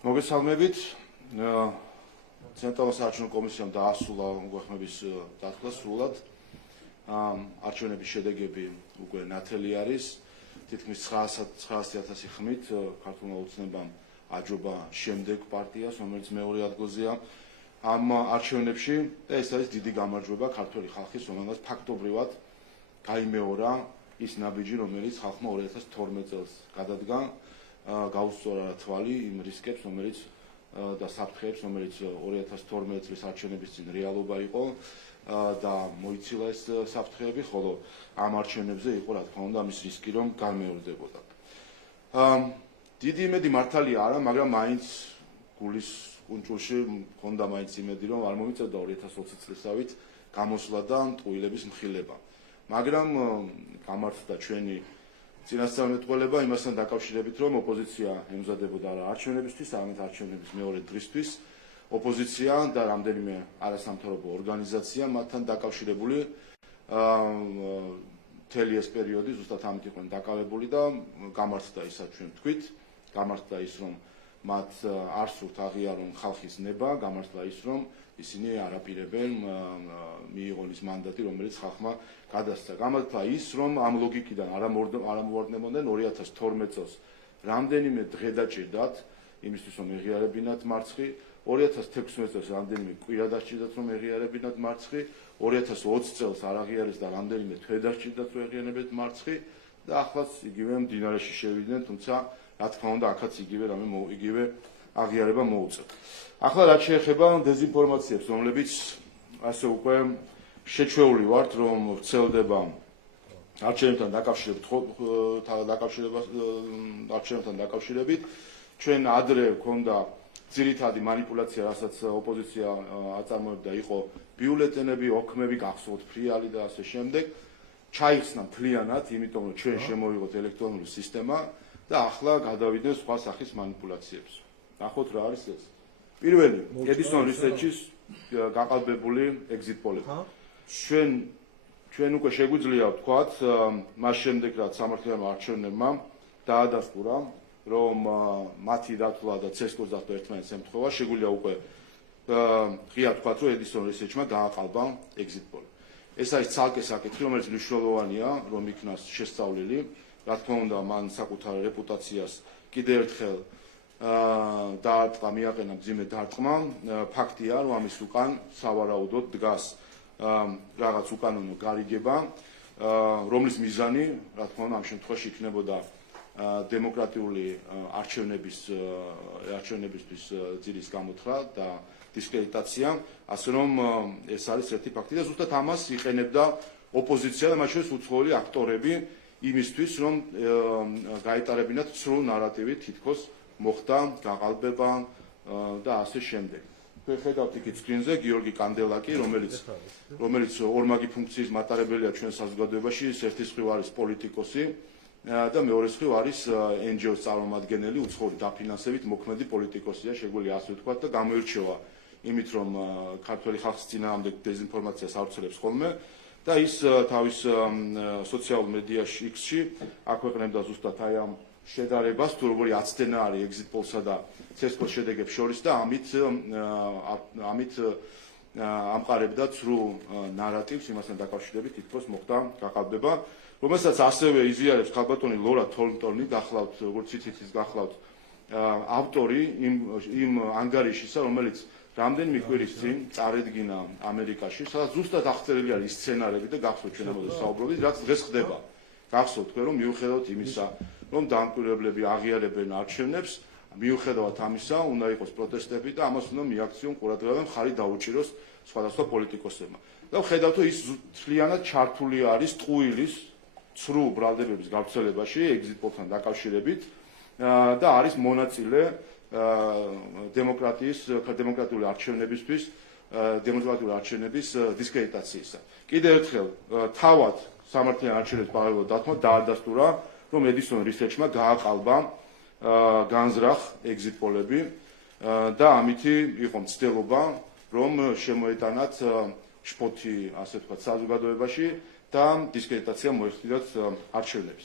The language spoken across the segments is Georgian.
მოგესალმებით. ცენტრალურ საარჩევნო კომისიამ დაასრულა უგახმების დათვლა სრულად. არჩევნების შედეგები უკვე ნათელი არის. თითქმის 900,000 ხმით ქართულმა ოცნებამ აჯობა შემდეგ პარტიას, რომელიც მეორე ადგილზეა ამ არჩევნებში და ეს არის დიდი გამარჯვება ქართული ხალხის, რომელსაც ფაქტობრივად გაიმეორა ის ნაბიჯი, რომელიც ხალხმა 2012 წელს გადადგა, გაუსწორა თვალი იმ რისკებს, რომელიც და საფრთხეებს, რომელიც 2012 წლის არჩევნების წინ რეალობა იყო და მოიცილა ეს საფრთხეები, ხოლო ამ არჩევნებზე იყო, რა თქმა უნდა, ამის რისკი, რომ განმეორდებოდა. დიდი იმედი მართალია არა, მაგრამ მაინც გულის კუნჭულში მქონდა მაინც იმედი, რომ არ მომიწევდა 2020 წლისავით გამოსვლა და ტყუილების მხილება. მაგრამ გამართდა ჩვენი წინასწარმეტყველება იმასთან დაკავშირებით, რომ ოპოზიცია ემზადებოდა არა არჩევნებისთვის, არამედ არჩევნების მეორე დღისთვის. ოპოზიცია და რამდენიმე არასამთავრობო ორგანიზაცია მათთან დაკავშირებული მთელი ეს პერიოდი ზუსტად ამით იყვნენ დაკავებული და გამართდა ისაც ჩვენ ვთქვით, გამართდა ის, რომ მათ არ სურთ აღიარონ ხალხის ნება, გამართდა ის, რომ ისინი არაპირებენ მიიღონ ის მანდატი, რომელიც ხალხმა გადასცა. გამართდა ის, რომ ამ ლოგიკიდან არ ამოვარდნებოდნენ 2012 წელს რამდენიმე დღე დაჭირდათ იმისთვის, რომ ეღიარებინათ მარცხი, 2016 წელს რამდენიმე კვირა დაჭირდათ, რომ ეღიარებინათ მარცხი, 2020 წელს არ აღიარეს და რამდენიმე თვე დაჭირდათ, რომ ეღიარებინათ მარცხი და ახლაც იგივე მდინარეში შევიდნენ, თუმცა რა თქმა უნდა, აქაც იგივე აღიარება მოუწევთ. ახლა რაც შეეხება დეზინფორმაციებს, რომლებიც ასე უკვე შეჩვეული ვართ, რომ ვრცელდება არჩევნებთან დაკავშირებით, ჩვენ ადრე გვქონდა ძირითადი манипуляცია, რასაც ოპოზიცია აწარმოებდა, იყო ბიულეტენები, ოქმები, გახსოვთ ფრიალი და ასე შემდეგ. ჩაიხსნა მთლიანად, იმიტომ რომ ჩვენ შემოვიღოთ ელექტრონული სისტემა და ახლა გადავიდნენ სხვა სახის манипуляციებს. ნახოთ რა არის ეს. პირველი, Edison Research-ის გაყალბებული exit poll-ები. ჩვენ უკვე შეგვიძლია ვთქვათ, მას შემდეგ რაც სამართლებრივ არჩევნებმა დაადასტურა, რომ მათი დათვლა და CSGO-ს ერთმანეთს ემთხვევა, შეგვიძლია უკვე ღია ვთქვათ, რომ Edison Research-მა გააყალბა exit poll. ეს არის ცალკე საკითხი, რომელიც მნიშვნელოვანია, რომ იქნას შესწავლილი. რა თქმა უნდა, მან საკუთარ რეპუტაციას კიდევ ერთხელ დაარტყა, მიაყენა მძიმე დარტყმა. ფაქტია, რომ ამის უკან სავარაუდოდ დგას რაღაც უკანონო გარიგება, რომლის მიზანი, რა თქმა უნდა, ამ შემთხვევაში იქნებოდა დემოკრატიული არჩევნებისთვის ძირის გამოთხრა და დისკრედიტაცია, ასე რომ ეს არის ერთი ფაქტი და ზუსტად ამას იყენებდა ოპოზიცია და მათ შორის უცხოელი აქტორები იმისთვის, რომ გაეტარებინათ სრულ ნარატივი, თითქოს მოხდა გაყალბება და ასე შემდეგ. ხედავთ იქით სკრინზე გიორგი კანდელაკი, რომელიც ორმაგი ფუნქციის მატარებელია ჩვენ საზოგადოებაში, ერთის მხრივ არის პოლიტიკოსი და მეორეს მხრივ არის NGO-ს წარმომადგენელი, უცხოური დაფინანსებით მოქმედი პოლიტიკოსია, შეგვიძლია ასე ვთქვათ და გამოირჩევა იმით, რომ ქართველი ხალხის წინააღმდეგ დეზინფორმაციას ავრცელებს ხოლმე და ის თავის სოციალურ მედიაში X-ში აქვეყნებდა ზუსტად აი ამ შედარებას, თუ როგორი აცდენა არის exit poll-სა და CSGO-ს შედეგებს შორის და ამით ამყარებდა ცრუ ნარატივს იმასთან დაკავშირებით, თითქოს მოხდა გაყალბება, რომელსაც ასევე იზიარებს ქალბატონი ლორა თორნტონი, გახლავთ, როგორც იცით, ის გახლავთ ავტორი იმ ანგარიშისა, რომელიც რამდენიმე კვირის წინ წარედგინა ამერიკაში, სადაც ზუსტად აღწერილი არის სცენარები და გახსოვთ ჩვენ ამაზე საუბრობთ, რაც დღეს ხდება. გახსოვთ თქვენ, რომ მიუხედავად იმისა, რომ დამკვირვებლები აღიარებენ არჩევნებს, მიუხედავად ამისა, უნდა იყოს პროტესტები და ამას უნდა მიაქციონ ყურადღება და მხარი დაუჭიროს სხვადასხვა პოლიტიკოსებმა. და ხედავთ, რომ ის მთლიანად ჩართული არის ტყუილის ცრუ ბრალდებების გავრცელებაში, exit poll-თან დაკავშირებით და არის მონაწილე დემოკრატიული არჩევნების დისკრედიტაციისა. კიდევ ერთხელ, თავად სამართლიანი არჩევნების პარალელურად დათმა დაადასტურა, რომ Edison Research-მა გააყალბა განზრახ exit poll-ები და ამითი იყო მცდელობა, რომ შემოეტანათ შფოთი, ასე ვთქვათ, საზოგადოებაში და დისკრედიტაცია მოეხდინათ არჩევნებს.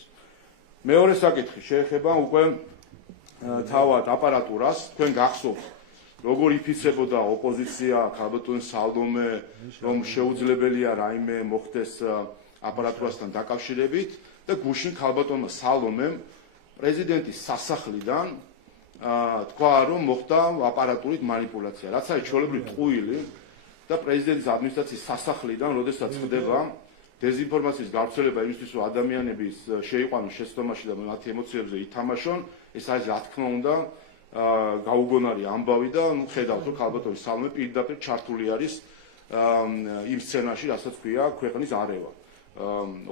მეორე საკითხი შეეხება უკვე თავად აპარატურას, თქვენ გახსოვთ, როგორ იფიცებოდა ოპოზიცია ქალბატონ სალომე, რომ შეუძლებელია რაიმე მოხდეს აპარატურასთან დაკავშირებით და გუშინ ქალბატონმა სალომემ პრეზიდენტის სასახლიდან თქვა, რომ მოხდა აპარატურით манипуляცია, რაც არის ჩვეულებრივი ტყუილი და პრეზიდენტის ადმინისტრაციის სასახლიდან, როდესაც ხდება დეზინფორმაციის გავრცელება იმისთვის, რომ ადამიანების შეიყვანოს შეცდომაში და მათი ემოციებზე ითამაშონ, ეს არის რა თქმა უნდა გაუგონარი ამბავი და ხედავთ, რომ ქალბატონი სალომე პირდაპირ ჩართული არის იმ სცენაში, რასაც ქვია ქვეყნის არევა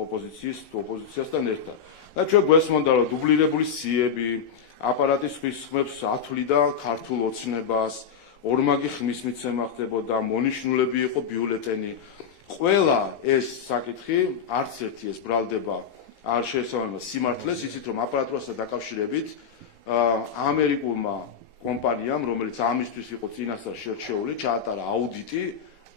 ოპოზიციასთან ერთად. და ჩვენ გვესმოდა, რომ დუბლირებული სიები, აპარატის ხმებს ათვლიდა ქართულ ოცნებას, ორმაგი ხმის მიცემა ხდებოდა, მონიშნულები იყო ბიულეტენი. ყველა ეს საკითხი არც ერთი ეს ბრალდება არ შეესაბამება სიმართლეს, ისიც რომ აპარატურასთან დაკავშირებით ამერიკულმა კომპანიამ, რომელიც ამისთვის იყო წინასწარ შერჩეული, ჩაატარა აუდიტი,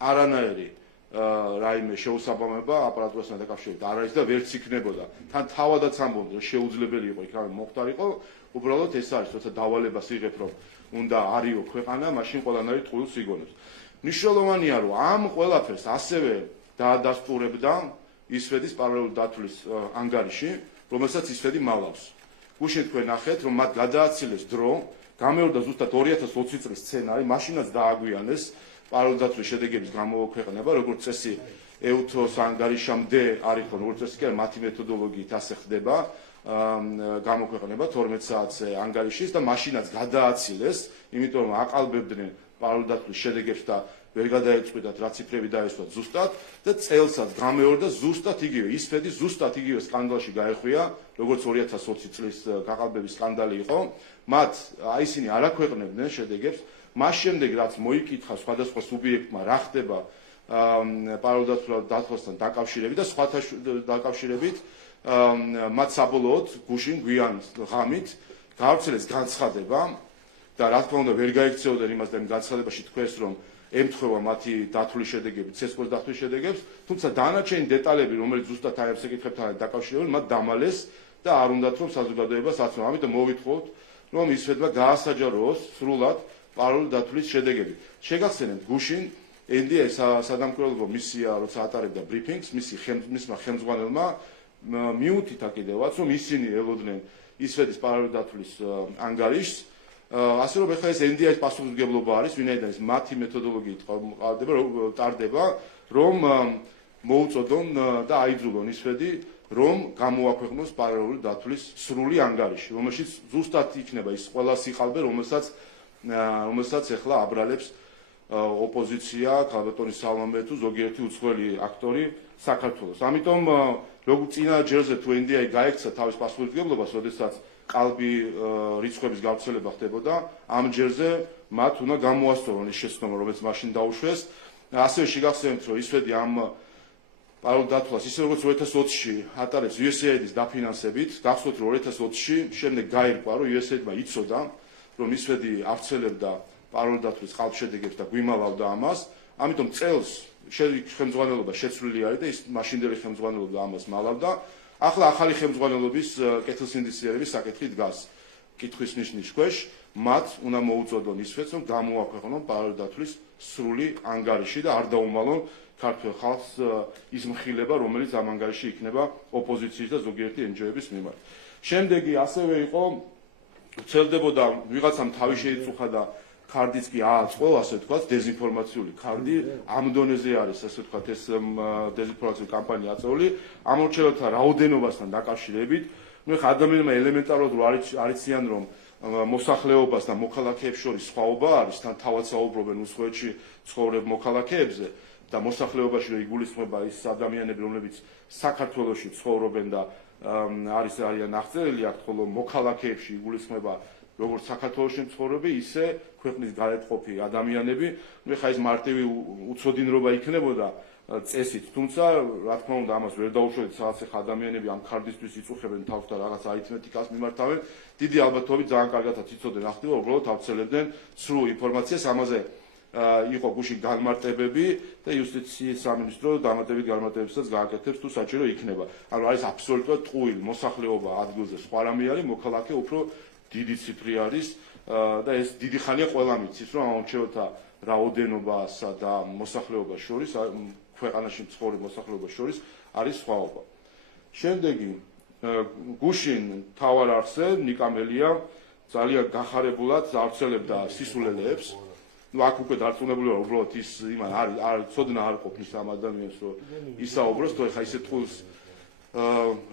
არანაირი რაიმე შეუსაბამება აპარატურასთან დაკავშირებით არ არის და ვერც იქნებოდა. თან თავადაც ამბობდნენ, რომ შეუძლებელი იყო იქ რამე მოხდარიყო, უბრალოდ ეს არის, როცა დავალებას იღებ, რომ უნდა არიო ქვეყანა, მაშინ ყველანაირ ტყუილს იგონებს. მნიშვნელოვანია, რომ ამ ყველაფერს ასევე დაადასტურებდა ისვედის პარალელური დათვლის ანგარიში, რომელსაც ისვედი მალავს. გუშინ თქვენ ნახეთ, რომ მათ გადააცილეს დრო, გამეორდა ზუსტად 2020 წლის სცენარი, მაშინაც დააგვიანეს პარალელური დათვლის შედეგების გამოქვეყნება, როგორც წესი ეუთოს ანგარიშამდე არის ხო, როგორც წესი კი არა, მათი მეთოდოლოგიით ასე ხდება გამოქვეყნება 12 საათზე ანგარიშის და მაშინაც გადააცილეს, იმიტომ რომ აყალბებდნენ პარალელური დათვლის შედეგებს და ვერ გადაეწყვიტათ რა ციფრები დაესვათ ზუსტად და წელსაც გამეორდა ზუსტად იგივე ისფედი ზუსტად იგივე სკანდალში გაეხვია, როგორც 2020 წლის გაყალბების სკანდალი იყო. მათ ისინი არ აქვეყნებდნენ შედეგებს, მას შემდეგ რაც მოიკითხა სხვადასხვა სუბიექტმა რა ხდება პარალელურ დათვლასთან დაკავშირებით და სხვათა დაკავშირებით, მათ საბოლოოდ გუშინ გვიან ღამით გავრცელეს განცხადება და რა თქმა უნდა ვერ გაიქცეოდნენ იმას და იმ განცხადებაში თქვეს, რომ ემთხვევა მათი დათვლის შედეგები, ცესკოს დათვლის შედეგებს, თუმცა დანარჩენი დეტალები, რომელიც ზუსტად აი ამ საკითხებთან დაკავშირებული, მათ დამალეს და არ უნდათ რომ საზოგადოებას აცნო. ამიტომ მოვითხოვთ, რომ ისვედმა გაასაჯაროოს სრულად პარალელური დათვლის შედეგები. შეგახსენებთ, გუშინ NDA სადამკვირვებლო მისია, როცა ატარებდა ბრიფინგს, მისმა ხელმძღვანელმა მიუთითა კიდევაც, რომ ისინი ელოდნენ ისვედის პარალელური დათვლის ანგარიშს. ასე რომ ეხლა ეს NDA-ის პასუხისმგებლობა არის, ვინაიდან ეს მათი მეთოდოლოგიით ტარდება, რომ მოუწოდონ და აიძულონ ისვედი, რომ გამოაქვეყნოს პარალელური დათვლის სრული ანგარიში, რომელშიც ზუსტად იქნება ის ყველა სიყალბე, რომელსაც ეხლა აბრალებს ოპოზიცია, ქალბატონი სალომე თუ ზოგიერთი უცხოელი აქტორი საქართველოს. ამიტომ როგორც წინა ჯერზე თუ NDA გაექცა თავის პასუხისმგებლობას, როდესაც ყალბი რიცხვების გავრცელება ხდებოდა, ამ ჯერზე მათ უნდა გამოასწორონ ეს შეცდომა, რომელიც მაშინ დაუშვეს. ასევე შეგახსენებთ, რომ ისვედი ამ პარალელურ დათვლას, ისე როგორც 2020-ში ატარებს USAID-ის დაფინანსებით, გახსოვთ, რომ 2020-ში შემდეგ გაირკვა, რომ USAID-მა იცოდა, რომ ისვედი ავრცელებდა პარალელურ დათვლის ყალბშედეგებს და გვიმალავდა ამას, ამიტომ წელს ხელმძღვანელობა შეცვლილი არის და ის მაშინდელი ხელმძღვანელობა ამას მალავდა. ახლა ახალი ხელმძღვანელობის კეთილსინდისიერების საკითხი დგას კითხვის ნიშნის ქვეშ, მათ უნდა მოუწოდონ ისვედს, რომ გამოაქვეყნონ პარალელური დათვლის სრული ანგარიში და არ დაუმალონ ქართულ ხალხს ის მხილება, რომელიც ამ ანგარიში იქნება ოპოზიციის და ზოგიერთი NGO-ების მიმართ. შემდეგი ასევე იყო, ვრცელდებოდა ვიღაცამ თავი შეიწუხა და ქარდიც კი ააწყო, ასე ვთქვათ, დეზინფორმაციული ქარდი, ამ დონეზე არის, ასე ვთქვათ, ეს დეზინფორმაციული კამპანია აწეული, ამორჩეულთა რაოდენობასთან დაკავშირებით, ხა ადამიანებმა ელემენტარულად არ იციან, რომ მოსახლეობას და მოქალაქეებს შორის სხვაობა არის, თან თავად საუბრობენ უცხოეთში ცხოვრებ მოქალაქეებზე და მოსახლეობაში იგულისხმება ის ადამიანები, რომლებიც საქართველოში ცხოვრობენ და არიან აღწერილი აქ, ხოლო მოქალაქეებში იგულისხმება როგორც საქართველოში მცხოვრები, ისე ქვეყნის გარეთყოფი ადამიანები. ხა ეს მარტივი უცოდინრობა იქნებოდა წესით, თუმცა რა თქმა უნდა ამას ვერ დაუშვებთ, სადაც ხა ადამიანები ამ ქარდისთვის იწუხებენ თავს და რაღაც არითმეტიკას მიმართავენ, დიდი ალბათობით ძალიან კარგადაც იცოდნენ რა ხდება, უბრალოდ ავრცელებდნენ სრულ ინფორმაციას. ამაზე იყო გუშინ განმარტებები და იუსტიციის სამინისტრო დამატებით განმარტებებსაც გააკეთებს თუ საჭირო იქნება. ანუ არის აბსოლუტურად ტყუილი მოსახლეობა ადგილზე სხვა რამე არის, მოქალაქე უფრო დიდი ციფრი არის და ეს დიდი ხანია ყველა მიცის, რომ ამომრჩეველთა რაოდენობასა და მოსახლეობას შორის, ქვეყანაში მცხოვრებ მოსახლეობას შორის არის სხვაობა. შემდეგი გუშინ მთავარ არხზე ნიკამელია ძალიან გახარებულად ავრცელებდა სისულელეებს. აქ უკვე დარწმუნებული ვარ, უბრალოდ ის იმან არის ცოდნა არ ყოფნის ამ ადამიანს, რომ ისაუბროს, თუ ეხა ისეთ ტყუილს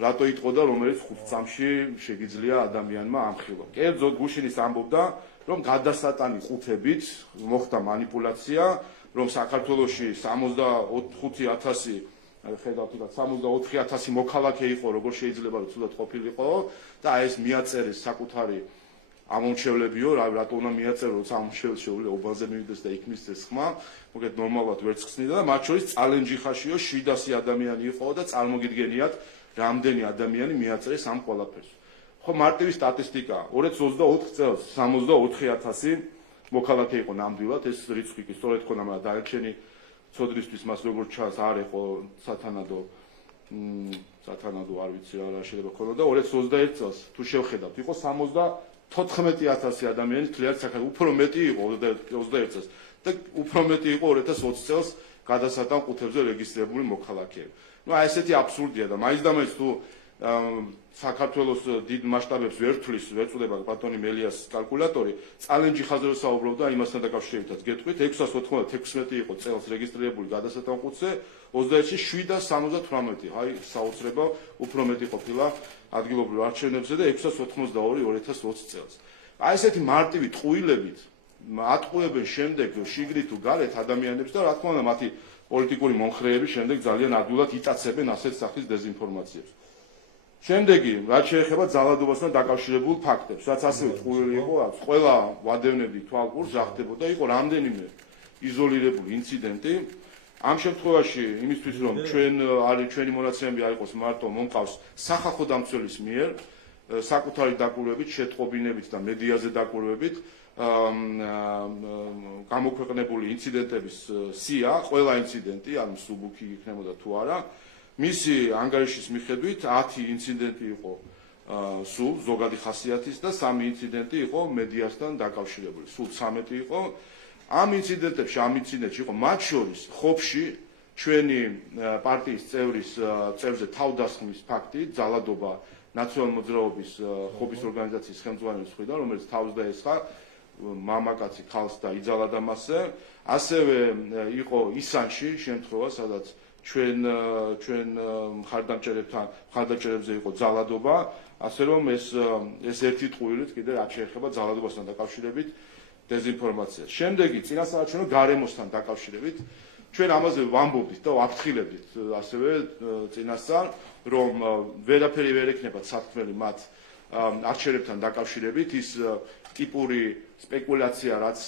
რატო იტყო და რომელიც 5 წამში შეგიძლია ადამიანმა ამხილო. კერძოდ გუშინ ის ამბობდა, რომ გადასატანი ყუთებით მოხდა манипуляция, რომ საქართველოში 65,000 ხედავთ თუნდაც 64,000 მოქალაქე იყო, როგორ შეიძლება რომ თუნდაც ყოფილიყო და ეს მიაწერეს საკუთარი ამომრჩევლებიო, რატო უნდა მიაწერო, რომ ამომრჩეველი შეუძლია უბანზე მივიდეს და იქ მისცეს ხმა, მოგეთ ნორმალურად ვერც ხსნიდა და მათ შორის წალენჯიხაშიო 700 ადამიანი იყო და წარმოგიდგენიათ, რამდენი ადამიანი მიაწერეს ამ ყველაფერს. ხო, მარტივი სტატისტიკა, 2024 წელს 64,000 მოქალაქე იყო ნამდვილად, ეს რიცხვი კი სწორედ ხონა, მაგრამ დანარჩენი ცოდნისთვის მას როგორც ჩანს არ იყო სათანადო არ ვიცი რა შეიძლება ქონოდა 2021 წელს თუ შევხედავთ იყო 74,000 ადამიანი თლიანად საქართველოს უფრო მეტი იყო 21 წელს და უფრო მეტი იყო 2020 წელს გადასატან ყუთებზე რეგისტრირებული მოქალაქეები. ნუ აი ესეთი აბსურდია და მაინც და მაინც თუ საქართველოს დიდ მასშტაბებს ვერ თვლის, ვერ წუდება ბატონი მელიას კალკულატორი, წალენჯიხაზე რო საუბრობდა იმასთან დაკავშირებითაც გეტყვით 696 იყო წელს რეგისტრირებული გადასატან ყუთზე, 21-ში 778, აი საოცრება უფრო მეტი ყოფილა ადგილობრივ არჩევნებზე და 682 2020 წელს. აი ესეთი მარტივი ტყუილებით ატყუებენ შემდეგ შიგნით თუ გარეთ ადამიანებს და რა თქმა უნდა მათი პოლიტიკური მომხრეები შემდეგ ძალიან ადვილად იტაცებენ ასეთ სახის დეზინფორმაციებს. შემდეგი, რაც შეეხება ძალადობასთან დაკავშირებულ ფაქტებს, რაც ასევე ტყუილი იყო, ყველა ვადევნები თვალყურს აღდებოდა, იყო რამდენიმე იზოლირებული ინციდენტი. ამ შემთხვევაში იმისთვის რომ ჩვენი მონაცემები არ იყოს მარტო მომყავს სახალხო დამცველის მიერ საკუთარი დაკვირვებით, შეტყობინებით და მედიაზე დაკვირვებით გამოქვეყნებული ინციდენტების სია, ყველა ინციდენტი, ანუ სუბუქი იქნებოდა თუ არა, მისი ანგარიშის მიხედვით 10 ინციდენტი იყო სულ ზოგადი ხასიათის და 3 ინციდენტი იყო მედიასთან დაკავშირებული. სულ 13 იყო. ამ ინციდენტებში იყო მათ შორის ხობში ჩვენი პარტიის წევრზე თავდასხმის ფაქტი, ძალადობა ნაციონალური მოძრაობის ხობის ორგანიზაციის ხელმძღვანელის მხრიდან, რომელიც თავს დაესხა მამაკაცი ქალს და იძალა მასზე. ასევე იყო ისანში შემთხვევა, სადაც ჩვენ მხარდამჭერებზე იყო ძალადობა, ასე რომ ეს ერთი ტყუილით კიდე რაც შეეხება ძალადობასთან დაკავშირებით დეზინფორმაციას. შემდეგი წინასაარჩევნო გარემოსთან დაკავშირებით ჩვენ ამაზე ვამბობდით და ვაფრთხილებდით ასევე წინასწარ, რომ ვერაფერი ვერ ექნება სათქმელი მათ არჩევნებთან დაკავშირებით, ის ტიპური სპეკულაცია, რაც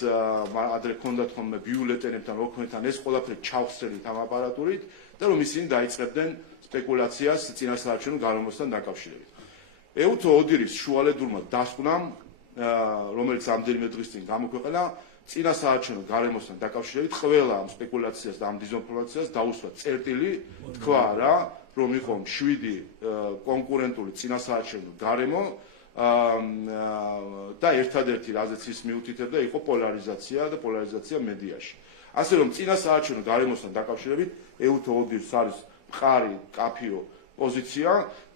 ადრე ჰქონდათ ხოლმე ბიულეტენებთან, ოქროთთან, ეს ყველაფერი ჩავხსნით ამ აპარატურით და რომ ისინი დაიწყებდნენ სპეკულაციას წინასაარჩევნო გარემოსთან დაკავშირებით. ეუთო ოდირის შუალედურმა დასკვნამ, რომელიც ამდენიმე დღის წინ გამოქვეყნა, წინასაარჩევნო გარემოსთან დაკავშირებით ყველა ამ სპეკულაციას და ამ დიზინფორმაციას დაუსვა წერტილი, თქვა რა, რომ იყო 7 კონკურენტული წინასაარჩევნო გარემო და ერთადერთი რაზეც ის მიუთითებდა იყო პოლარიზაცია მედიაში. ასე რომ წინასაარჩევნო გარემოსთან დაკავშირებით ეუთო ოდირს არის მყარი კაფიო პოზიცია,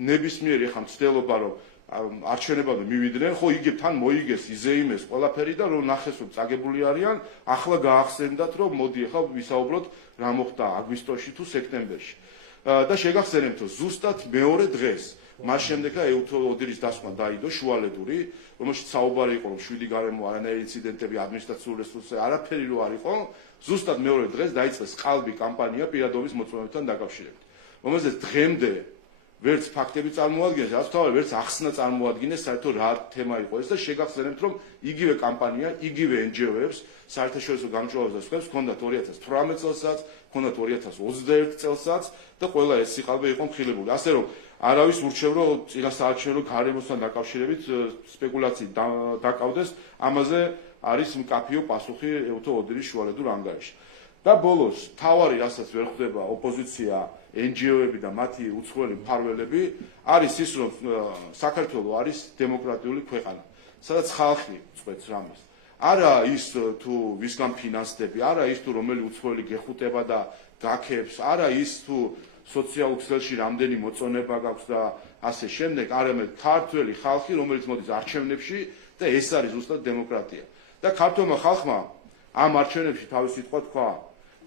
ნებისმიერი ახლა მცდელობა რომ არჩევნებამდე მივიდნენ, ხო იგებ თან მოიგეს იზეიმეს ყველაფერი და რომ ნახეს რომ წაგებული არიან, ახლა გაახსენდათ რომ მოდი ახლა ვისაუბროთ რა მოხდა აგვისტოში თუ სექტემბერში. და შეგახსენებთ რომ ზუსტად მეორე დღეს მას შემდეგ ეუთო ოდირის დასკვნა დაიდო შუალედური, რომელშიც საუბარი იყო რომ 7 გარემო არანაირი ინციდენტები ადმინისტრაციულ რესურსზე არაფერი რო არ იყო, ზუსტად მეორე დღეს დაიწყეს ყალბი კამპანია პირადობის მოწმობებთან დაკავშირებით, რომელზეც დღემდე ვერც ფაქტები წარმოადგენს, რაც თავი ვერც ახსნა წარმოადგენს საერთოდ რა თემა იყო ეს და შეგახსენებთ რომ იგივე კამპანია, იგივე NGO-ებს საერთაშორისო გამჭვირვალეობას ხებს ჰქონდათ 2018 წელსაც, ჰქონდათ 2021 წელსაც და ყველა ეს სიყალბე იყო მხილებული. ასე რომ არავის ურჩევ რომ წინასაარჩევნო გარემოსთან დაკავშირებით სპეკულაციით დაკავდეს, ამაზე არის მკაფიო პასუხი ეუთო ოდირის შუალედურ ანგარიშში. და ბოლოს თავარი რასაც ვერ ხვდება ოპოზიცია, NGO-ები და მათი უცხოელი მფარველები არის ის რომ საქართველო არის დემოკრატიული ქვეყანა. სადაც ხალხი წყვეტს რამეს. არა ის თუ ვისგან ფინანსდები, არა ის თუ რომელი უცხოელი გეხუტება და გაქებს, არა ის თუ სოციალურ ქსელში რამდენი მოწონება გაქვს და ასე შემდეგ, არამედ ქართველი ხალხი, რომელიც მოდის არჩევნებში და ეს არის ზუსტად დემოკრატია. და ქართველმა ხალხმა ამ არჩევნებში თავის სიტყვა თქვა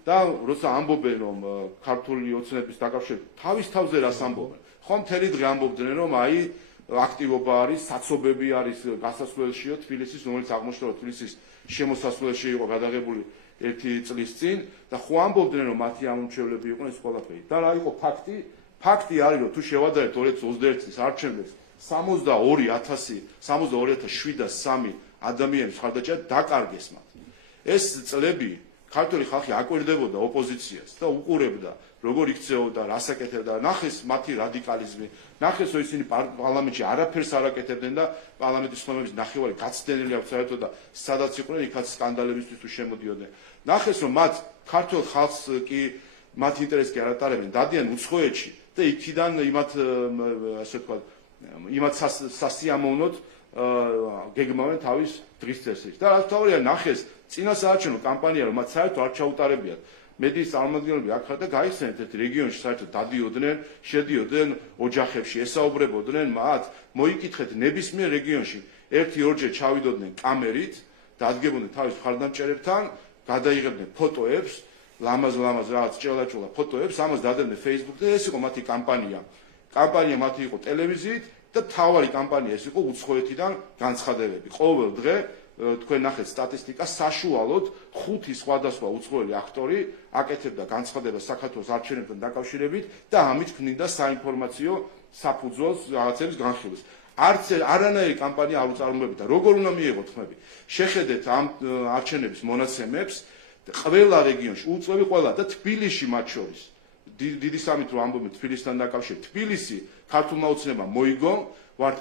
და როცა ამბობენ რომ ქართული ოცნების დაკავშირებით თავის თავზე რას ამბობენ, ხომ მთელი დღე ამბობდნენ რომ აი აქტივობა არის, საცობები არის გასასვლელშიო თბილისის, რომელიც აღმოჩნდა რომ თბილისის შემოსასვლელში იყო გადაღებული 1 წლის წინ და ხო ამბობდნენ რომ მათი ამომრჩევლები იყვნენ ეს ყველაფერი. და რა იყო ფაქტი? ფაქტი არის რომ თუ შევადარებთ 2021 წლის არჩევნებს 62,703 ადამიანის ხარდაჭერა დაკარგეს მათ. ეს წლები ქართული ხალხი აკვირდებოდა ოპოზიციას და უყურებდა როგორ იქცეოდა, რას აკეთებდა, ნახეს მათი რადიკალიზმი, ნახეს რომ ისინი პარლამენტში არაფერს არ აკეთებდნენ და პარლამენტის ხმების ნახევარი გაცდენილი აქვს საერთოდ და სადაც იყვნენ იქაც სკანდალებისთვის თუ შემოდიოდნენ. ნახეს რომ მათ ქართულ ხალხს კი მათ ინტერესს კი არ ატარებდნენ, დადიან უცხოეთში და იქიდან იმათ ასე ვთქვათ, იმათ სასიამოვნოდ გეგმავენ თავის დღის წესრიგს. და რაც თავია ნახეს წინასაარჩევნო კამპანია რომ მათ საერთოდ არ ჩაუტარებიათ მედიის წარმომადგენლები აქ და გაიხსენეთ ერთ რეგიონში საერთოდ დადიოდნენ, შედიოდნენ ოჯახებში, ესაუბრებოდნენ მათ, მოიკითხეთ ნებისმიერ რეგიონში 1-2-ჯერ ჩავიდოდნენ კამერით, დადგებოდნენ თავის მხარდამჭერებთან, გადაიღებდნენ ფოტოებს, ლამაზ რაღაც ჭელა-ჭელა ფოტოებს, ამას დადებდნენ Facebook და ეს იყო მათი კამპანია. კამპანია მათი იყო ტელევიზიით და თავარი კამპანია ეს იყო უცხოეთიდან განცხადებები. ყოველ დღე თქვენ ნახეთ სტატისტიკას, საშუალოდ 5 სხვადასხვა უცხოელი აქტორი აკეთებდა განცხადებას საქართველოს არჩევნებთან დაკავშირებით და ამით ქმნიდა საინფორმაციო საფუძველს რაღაცების განხილვის. არანაირი კამპანია არ უწარმოებდა. როგორ უნდა მიიღოთ ხმები? შეხედეთ ამ არჩევნების მონაცემებს, ყველა რეგიონში, უწევი ყველა და თბილისში მათ შორის. დიდი სამით რომ ამბობენ თბილისთან დაკავშირებით. თბილისი ქართულმა ოცნებამ მოიგო, ვართ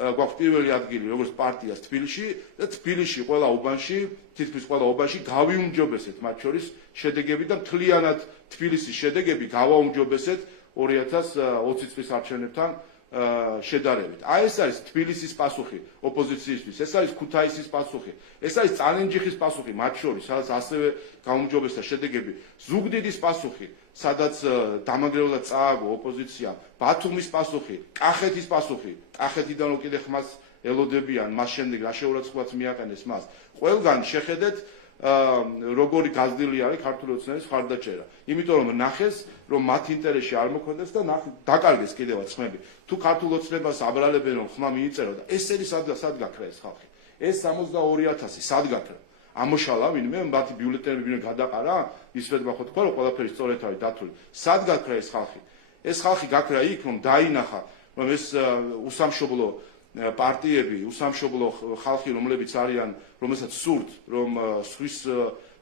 გვაქვს პირველი ადგილი როგორც პარტიას თბილისში და თბილისში ყველა უბანში, თითქმის ყველა უბანში გავიუმჯობესეთ მათ შორის შედეგები და მთლიანად თბილისის შედეგები გავაუმჯობესეთ 2020 წლის არჩევნებთან შედარებით. აი ეს არის თბილისის პასუხი ოპოზიციისთვის, ეს არის ქუთაისის პასუხი, ეს არის წალენჯიხის პასუხი მათ შორის, სადაც ასევე გაუმჯობესდა შედეგები, ზუგდიდის პასუხი, სადაც დამანგრეულად წააგო ოპოზიცია, ბათუმის პასუხი, კახეთის პასუხი, კახეთიდან კიდე ხმას ელოდებიან, მას შემდეგ რა შეურაცხყოფაც მიაყენეს მას. ყველგან შეხედეთ როგორი გაზრდილი არის ქართული ოცნების ხარდაჭერა. იმიტომ რომ ნახეს, რომ მათ ინტერესში არ მოქმედებს და დაკარგეს კიდევაც ხმები. თუ ქართულ ოცნებას აბრალებენ რომ ხმა მიიწერო და ესენი სად გაქრა ეს ხალხი? ეს 62,000 სად გაქრა? ამოშალა ვინმე მათი ბიულეტენები ვინმე გადაყარა? ისვეთმა ხო თქვა რომ ყველაფერი სწორედ არის დათვლილი. სად გაქრა ეს ხალხი? ეს ხალხი გაქრა იქ რომ დაინახა რომ ეს უსამშობლო პარტიები, უსამშობლო ხალხი, რომლებიც არიან, რომელსაც სურთ, რომ სვის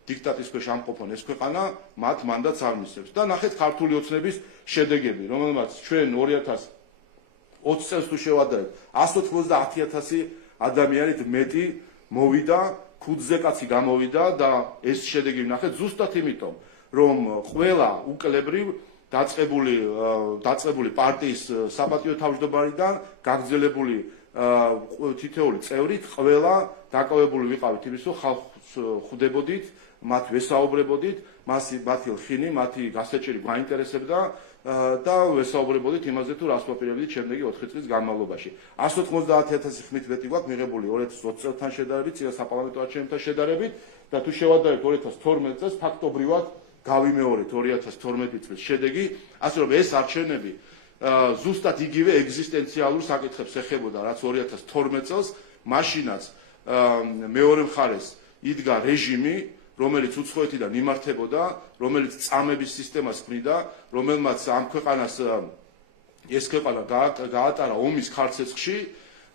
დიქტატის ქვეშ ამყოფონ ეს ქვეყანა, მათ მანდატს არ მისცემს. და ნახეთ ქართული ოცნების შედეგები, რომელმაც ჩვენ 2020 წელს თუ შევადარებთ, 190,000 ადამიანით მეტი მოვიდა, ქუძზე კაცი გამოვიდა და ეს შედეგი ნახეთ ზუსტად იმიტომ, რომ ყველა უკლებრივ დაწყებული პარტიის საპატიო თავმჯდომარიდან გაგრძელებული თითოეული წევრით ყველა დაკავებული ვიყავით იმის, რომ ხალხს ხვდებოდით, მათ ვესაუბრებოდით, მათი ლხინი, მათი გასაჭირი გაინტერესებდა და ვესაუბრებოდით იმაზე, თუ რას ვაპირებდით შემდეგი 4 წლის განმავლობაში. 190,000 ხმით მეტი გვაქვს მიღებული 2020 წელთან შედარებით, წინა საპარლამენტო არჩევნებთან შედარებით და თუ შევადარებთ 2012 წელს, ფაქტობრივად გავიმეორეთ 2012 წლის შედეგი, ასე რომ ეს არჩევნები ზუსტად იგივე ეგზისტენციალურ საკითხებს ეხებოდა, რაც 2012 წელს, მაშინაც მეორე მხარეს იდგა რეჟიმი, რომელიც უცხოეთიდან იმართებოდა, რომელიც წამების სისტემას ქმნიდა, რომელმაც ამ ქვეყანას ეს ქვეყანა გაატარა ომის ქარცეცხლში,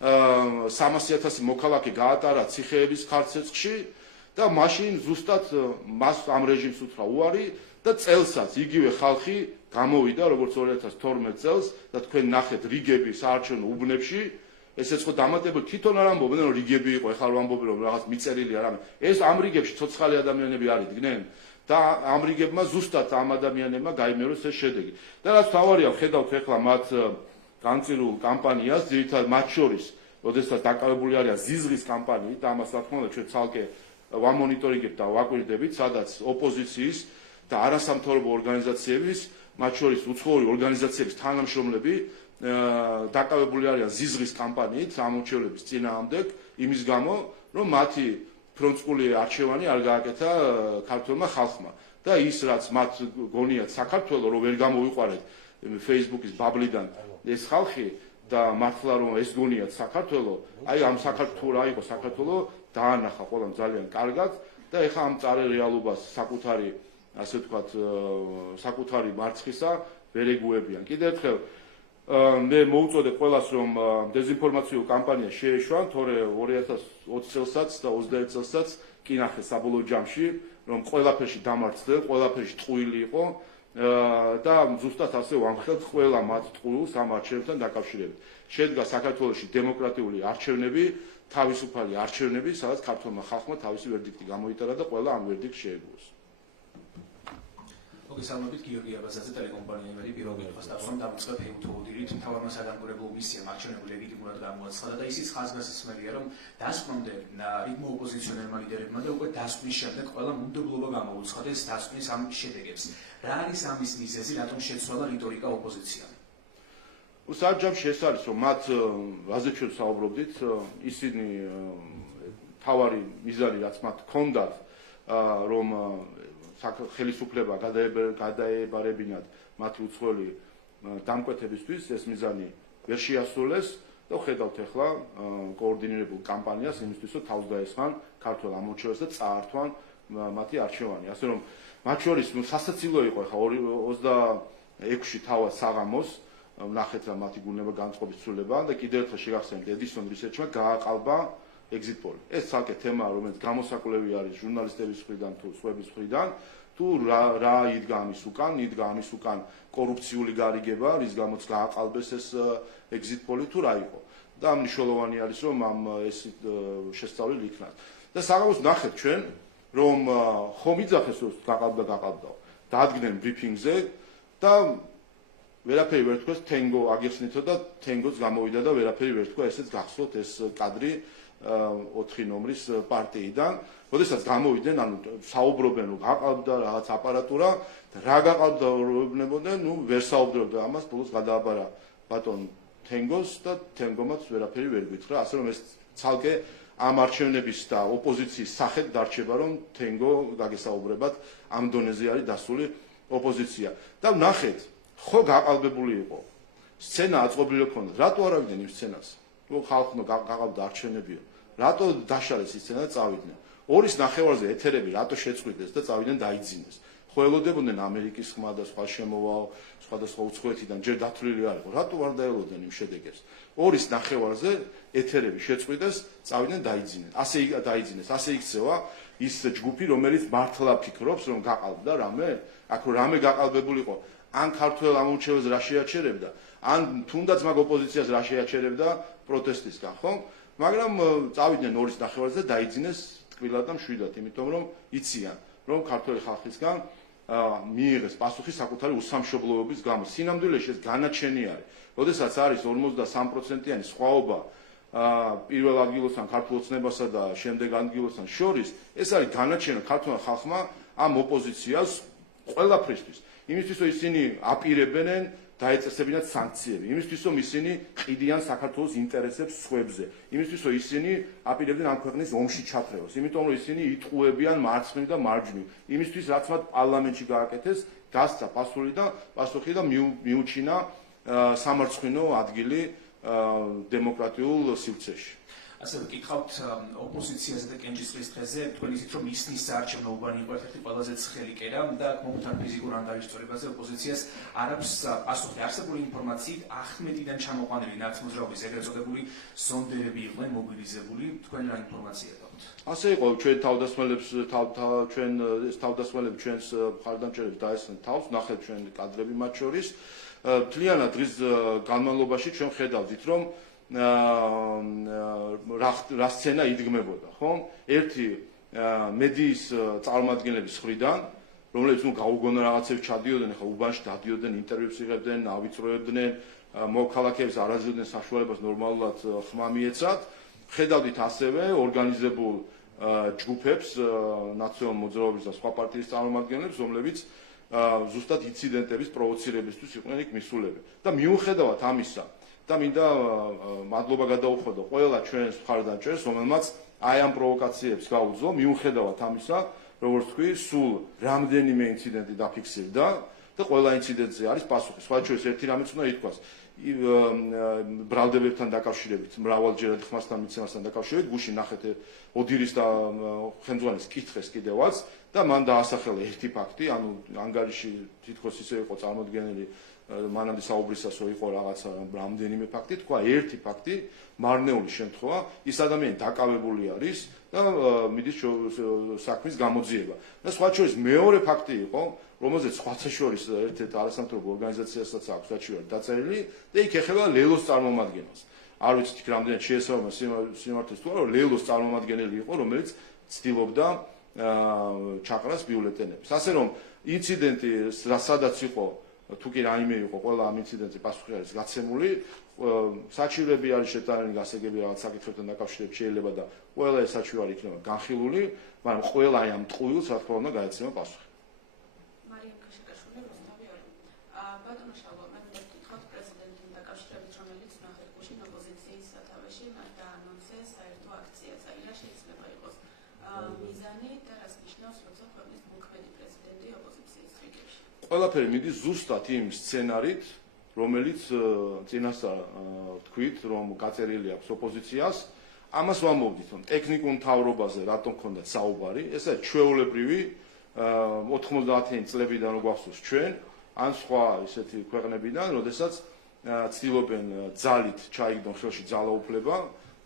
300,000 მოქალაქე გაატარა ციხეების ქარცეცხლში და მაშინ ზუსტად მას ამ რეჟიმს უთხრა უარი და წელსაც იგივე ხალხი გამოვიდა როგორც 2012 წელს და თქვენ ნახეთ რიგები საარჩევნო უბნებში, ესეც ხო დამატებული თვითონ არ ამბობენ რომ რიგები იყო, ეხლა რომ ამბობენ რომ რაღაც მიწერილი არამე. ეს ამ რიგებში ცოცხალი ადამიანები არიდნენ და ამ რიგებმა ზუსტად ამ ადამიანებმა გაიმეორეს ეს შედეგი. და რაც თავარია, ხედავთ ეხლა მათ განწირულ კამპანიას, ძირითადად მათ შორის როდესაც დაკავებული არიან ზიზღის კამპანიით და ამას რა თქმა უნდა ჩვენ ცალკე ვამონიტორინგებთ და ვაკვირდებით, სადაც ოპოზიციის და არასამთავრობო ორგანიზაციების, მათ შორის უცხოური ორგანიზაციების თანამშრომლები დაკავებული არიან ზიზღის კამპანიით ამორჩევლების წინააღმდეგ, იმის გამო, რომ მათი ფრონტსკული არჩევანი არ გააკეთა ქართულმა ხალხმა. და ის რაც მათ გონიათ საქართველოს, რომ ვერ გამოვიყვარეთ Facebook-ის ბაბლიდან ეს ხალხი და მართლა რომ ეს გონიათ საქართველოს, აი ამ საქართველოს აიყო საქართველოს დაანახა ყველამ ძალიან კარგად და ეხა ამ წარე რეალობას საკუთარი, ასე ვთქვათ, საკუთარი მარცხისა ვერ ეგუებიან. კიდევ ერთხელ მე მოუწოდე ყველას რომ დეзинფორმაციო კამპანია შეეშვან, თორე 2020 წელსაც და 21 წელსაც კი ნახეს საბოლოო ჯამში, რომ ყველაფერში დამარცხდნენ, ყველაფერში ტყუილი იყო და ზუსტად ასე ვამხელთ ყველა მათ ტყუილს ამ არჩევნებთან დაკავშირებით. შედგა საქართველოში დემოკრატიული არჩევნები, თავისუფალი არჩევნები, სადაც ქართულმა ხალხმა თავისი ვერდიქტი გამოიტარა და ყველა ამ ვერდიქტს შეეგუოს. მოგესალმებით გიორგი აბაზაძე, ტელეკომპანიები პირველ კითხვას დავსვამ დავიწყებ ეუთოოდირით, მთავარმა საგანგებო მისიამ არჩევნები ლეგიტიმურად გამოაცხადა და ისიც ხაზგასმელია, რომ დასკვნამდე რიგმა ოპოზიციონერმა ლიდერებმა და უკვე დასკვნის შემდეგ ყველა მუდმივობა გამოუცხადეს დასკვნის ამ შედეგებს. რა არის ამის მიზეზი, რატომ შეცვალა რიტორიკა ოპოზიციამ? საჯამში ეს არის, რომ მათ რაზე ჩვენ საუბრობდით, ისინი თავარი მიზანი რაც მათ ჰქონდათ, რომ ხელისუფლება გადაებარებინათ მათი უცხოელი დამკვეთებისთვის, ეს მიზანი ვერ შეასრულეს და ხედავთ ახლა კოორდინირებულ კამპანიას იმისთვის, რომ თავს დაესხან ქართველ ამორჩევლებს და წაართვან მათი არჩევანი. ასე რომ მათ შორის სასაცილო იყო ახლა 26-ში თავად საღამოს ნახეთ რა მათი გუნება განწყობის ცვლილება და კიდევ ერთხელ შეგახსენებთ ედისონ რისერჩმა გააყალბა exit poll. ეს ცალკე თემაა, რომელიც გამოსაკვლევი არის ჟურნალისტების მხრიდან თუ სხვების მხრიდან, თუ რა იდგა ამის უკან, იდგა ამის უკან კორუფციული გარიგება, რის გამოც გააყალბეს ეს exit poll-ი თუ რა იყო. და მნიშვნელოვანი არის, რომ ამ ეს შესწავლილი იქნას. და საღამოს ნახეთ ჩვენ, რომ ხომ იძახეს რომ გაყალბდა. დაადგნენ ბრიფინგზე და ვერაფერი ვერ თქვეს, თენგო აგიხსნითო და თენგოც გამოვიდა და ვერაფერი ვერ თქვა, ესეც გახსოვთ ეს კადრი 4 ნომრის პარტიიდან, როდესაც გამოვიდნენ, ანუ საუბრობენ რომ გაყალბდა რაღაც აპარატურა და რა გაყალბდებოდნენ, ვერ საუბრობდა ამას, ბოლოს გადააბარა ბატონ თენგოს და თენგომაც ვერაფერი ვერ გითხრა, ასე რომ ეს ცალკე ამ არჩევნების და ოპოზიციის სახედ დარჩება, რომ თენგო გაგესაუბრებათ ამ დონეზე არის დასული ოპოზიცია. და ნახეთ, ხო გაყალბებული იყო. სცენა აწყობილი ჰქონდა. რატო არ ავიდნენ იმ სცენას? ხალხმა გაყალბდა არჩევნებია. რატო დაშალეს ის სცენა და წავიდნენ? 2-ის ნახევარზე ეთერები რატო შეწყვიტეს და წავიდნენ დაიძინეს? ხო ელოდებოდნენ ამერიკის ხმა და სხვა შემოვალ, სხვადასხვა უცხოეთიდან ჯერ დათვლილი არ იყო. რატო არ დაელოდნენ იმ შედეგებს? 2-ის ნახევარზე ეთერები შეწყვიტეს, წავიდნენ დაიძინეს. ასე დაიძინეს, ასე იქცევა ის ჯგუფი, რომელიც მართლა ფიქრობს, რომ გაყალბდა რამე, აქ რამე გაყალბებული იყო. ან ქართველ ამორჩევლებს რა შეაჩერებდა, ან თუნდაც მაგ ოპოზიციას რა შეაჩერებდა პროტესტისგან, ხო? მაგრამ წავიდნენ 2-ის ნახევარზე და დაიძინეს ტკბილად და მშვიდად, იმიტომ რომ იციან, რომ ქართველი ხალხისგან მიიღეს პასუხი საკუთარი უსამშობლოების გამო. სინამდვილეში ეს განაჩენი არის. როდესაც არის 53%-იანი სხვაობა პირველ ადგილოსთან ქართულ ოცნებასა და შემდეგ ადგილოსთან შორის, ეს არის განაჩენი ქართულ ხალხმა ამ ოპოზიციას ყველაფრისთვის. იმისთვის რომ ისინი აპირებენ დაეწესებინათ სანქციები, იმისთვის რომ ისინი ყიდიან საქართველოს ინტერესებს სხვებზე, იმისთვის რომ ისინი აპირებდნენ ამ ქვეყნის ომში ჩათრევას, იმიტომ რომ ისინი იტყუებიან მარცხნივ და მარჯვნივ, იმისთვის რაც მათ პარლამენტში გააკეთეს, დასცა პასუხი და მიუჩინა სამარცხინო ადგილი დემოკრატიულ სივრცეში. ასე ვკითხავთ ოპოზიციაზე და კენჭისყრის დღეზე, თქვენ ისიც რომ ისნის საარჩევნო უბანი იყო ერთ-ერთი ყველაზე ცხელი კერა და მომთან ფიზიკურ ანგარიშწორებაზე ოპოზიციას არ აქვს პასუხი. არსებული ინფორმაციით ახმეტიდან ჩამოყვანილი ნაცმოძრაობის ეგრეთ წოდებული ზონდერები იყვნენ მობილიზებული, თქვენ რა ინფორმაცია გაქვთ? ასე იყო, ჩვენ თავდასხმელებს ჩვენს მხარდამჭერებს დაესხნენ თავს, ნახეთ ჩვენ კადრები მათ შორის. მთლიანად დღის განმავლობაში ჩვენ ხედავდით, რომ რა სცენა იდგმებოდა, ხო? ერთი მედიის წარმომადგენლების მხრიდან, რომლებიც გაუგონა რაღაცებს ჩადიოდნენ, ხა უბანში დადიოდნენ, ინტერვიუს იღებდნენ, ავიწროებდნენ, მოქალაქეების არაძებდნენ საშუალებას ნორმალურად ხმა მიეცათ. ხედავდით ასევე ორგანიზებულ ჯგუფებს, ნაციონალურ მოძრაობის და სხვა პარტიის წარმომადგენლებს, რომლებიც ზუსტად ინციდენტების პროვოცირებისთვის იყვნენ იქ მისულები. და მიუხედავად ამისა, და მინდა მადლობა გადაუხადო ყველა ჩვენს მხარდამჭერს, რომელმაც აი ამ პროვოკაციებს გაუძლო, მიუხედავად ამისა, როგორც თქვი, სულ რამდენიმე ინციდენტი დაფიქსირდა და ყველა ინციდენტზე არის პასუხი. სხვა შორის ერთი რამეც უნდა ითქვას. ბრალდებებთან დაკავშირებით, მრავალჯერადი ხმასთან მიცემასთან დაკავშირებით, გუშინ ნახეთ ოდირის და ხელმძღვანელის კითხეს კიდევაც და მან დაასახელა ერთი ფაქტი, ანუ ანგარიში თითქოს ისე იყო წარმოდგენილი მანამდე საუბრისასო იყო რაღაცა რამდენიმე ფაქტი, თქვა ერთი ფაქტი, მარნეული შემთხვევა, ის ადამიანი დაკავებული არის და მიდის საქმის გამოძიება. და სხვა შორის მეორე ფაქტი იყო, რომელზეც სხვათა შორის ერთ-ერთ არასამთავრობო ორგანიზაციასაც აქვს საჩივარი დაწერილი და იქ ეხება ლელოს წარმომადგენელს. არ ვიცით იქ რამდენად შეესაბამება სიმართლეს თუ არა, ლელოს წარმომადგენელი იყო, რომელიც ცდილობდა ჩაყრას ბიულეტენებს. ასე რომ ინციდენტი სადაც იყო თუ კი რაიმე იყო, ყველა ამ ინციდენტზე პასუხი არის გაცემული, საჩივრები არის შეტანილი გასაგები რაღაც საკითხებთან დაკავშირებით შეიძლება და ყველა ეს საჩივარი იქნება განხილული, მაგრამ ყველა აი ამ ტყუილს რა თქმა უნდა გაეცემა პასუხი. ბატონო შალვა, მე ვკითხავ პრეზიდენტთან დაკავშირებით, რომელიც ნახეთ გუშინ ოპოზიციის სათავეში დაანონსეს საერთო აქცია. რა შეიძლება იყოს მიზანი და რას ნიშნავს, როცა ქვეყნის მოქმედი პრეზიდენტი ოპოზიციის რიგებში? ყველაფერი მიდის ზუსტად იმ სცენარით, რომელიც წინასწარ თქვით, რომ გაწერილი აქვს ოპოზიციას. ამას ვამბობდით, რომ ტექნიკურ მთავრობაზე რატომ ჰქონდათ საუბარი, ეს არის ჩვეულებრივი 90-იანი წლებიდან რო გვახსოვს ჩვენ, ან სხვა ისეთი ქვეყნებიდან, როდესაც ცდილობენ ძალით ჩაიგდონ ხელში ძალაუფლება